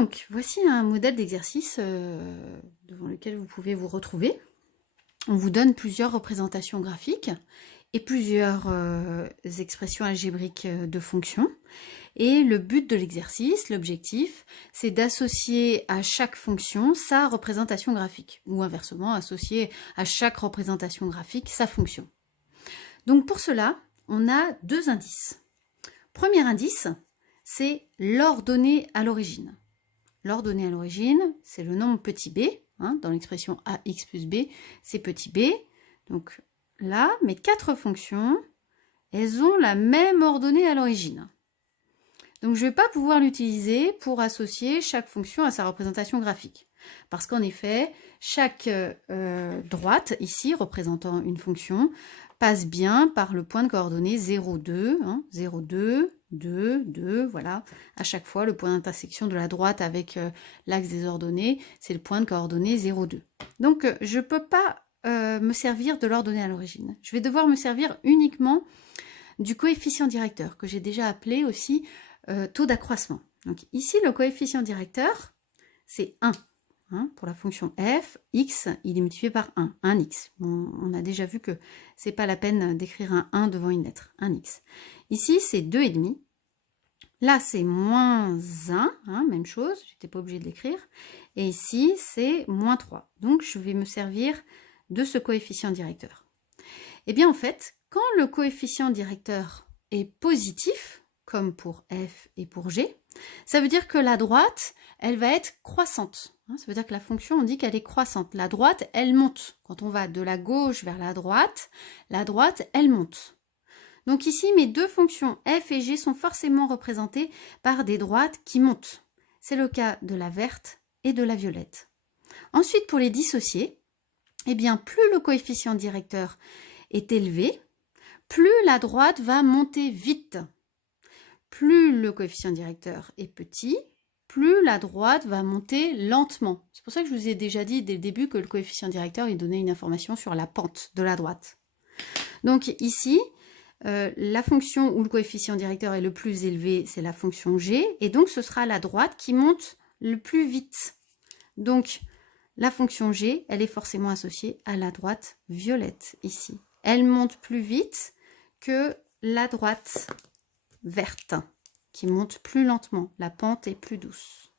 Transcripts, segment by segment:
Donc, voici un modèle d'exercice devant lequel vous pouvez vous retrouver. On vous donne plusieurs représentations graphiques et plusieurs expressions algébriques de fonctions. Et le but de l'exercice, l'objectif, c'est d'associer à chaque fonction sa représentation graphique, ou inversement, associer à chaque représentation graphique sa fonction. Donc pour cela, on a deux indices. Premier indice, c'est l'ordonnée à l'origine. L'ordonnée à l'origine, c'est le nombre petit b, dans l'expression ax plus b, c'est petit b. Donc là, mes quatre fonctions, elles ont la même ordonnée à l'origine. Donc je ne vais pas pouvoir l'utiliser pour associer chaque fonction à sa représentation graphique. Parce qu'en effet, chaque droite, ici, représentant une fonction, passe bien par le point de coordonnées 0, 2, 0, 2, 2, 2, voilà. À chaque fois, le point d'intersection de la droite avec l'axe des ordonnées, c'est le point de coordonnées 0, 2. Donc, je ne peux pas me servir de l'ordonnée à l'origine. Je vais devoir me servir uniquement du coefficient directeur, que j'ai déjà appelé aussi taux d'accroissement. Donc ici, le coefficient directeur, c'est 1. Pour la fonction f, x, il est multiplié par 1, 1x. Bon, on a déjà vu que c'est pas la peine d'écrire un 1 devant une lettre, 1x. Ici, c'est 2,5. Là, c'est moins 1, même chose, j'étais pas obligée de l'écrire. Et ici, c'est moins 3. Donc, je vais me servir de ce coefficient directeur. Eh bien, en fait, quand le coefficient directeur est positif, comme pour f et pour g, ça veut dire que la droite, elle va être croissante. Ça veut dire que la fonction, on dit qu'elle est croissante. La droite, elle monte. Quand on va de la gauche vers la droite, elle monte. Donc ici, mes deux fonctions f et g sont forcément représentées par des droites qui montent. C'est le cas de la verte et de la violette. Ensuite, pour les dissocier, eh bien, plus le coefficient directeur est élevé, plus la droite va monter vite. Plus le coefficient directeur est petit, plus la droite va monter lentement. C'est pour ça que je vous ai déjà dit dès le début que le coefficient directeur il donnait une information sur la pente de la droite. Donc ici, la fonction où le coefficient directeur est le plus élevé, c'est la fonction g, et donc ce sera la droite qui monte le plus vite. Donc la fonction g, elle est forcément associée à la droite violette ici. Elle monte plus vite que la droite verte, qui monte plus lentement. La pente est plus douce.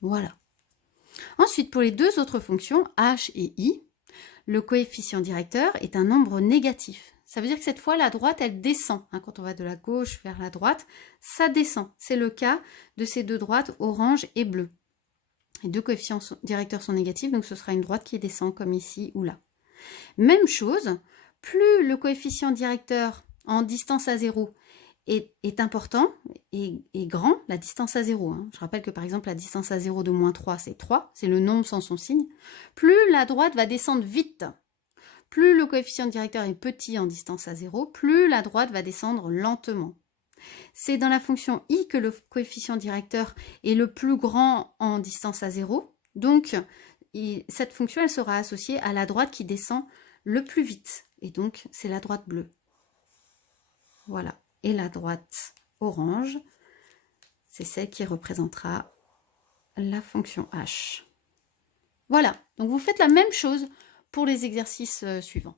Voilà. Ensuite, pour les deux autres fonctions, h et i, le coefficient directeur est un nombre négatif. Ça veut dire que cette fois, la droite, elle descend. Quand on va de la gauche vers la droite, ça descend. C'est le cas de ces deux droites, orange et bleu. Les deux coefficients directeurs sont négatifs, donc ce sera une droite qui descend, comme ici ou là. Même chose, plus le coefficient directeur en distance à 0 est important et grand, la distance à 0. Je rappelle que par exemple la distance à 0 de moins 3, c'est 3, c'est le nombre sans son signe. Plus la droite va descendre vite, plus le coefficient directeur est petit en distance à 0, plus la droite va descendre lentement. C'est dans la fonction i que le coefficient directeur est le plus grand en distance à 0. Donc cette fonction elle sera associée à la droite qui descend le plus vite. Et donc c'est la droite bleue. Voilà. Et la droite orange, c'est celle qui représentera la fonction h. Voilà, donc vous faites la même chose pour les exercices suivants.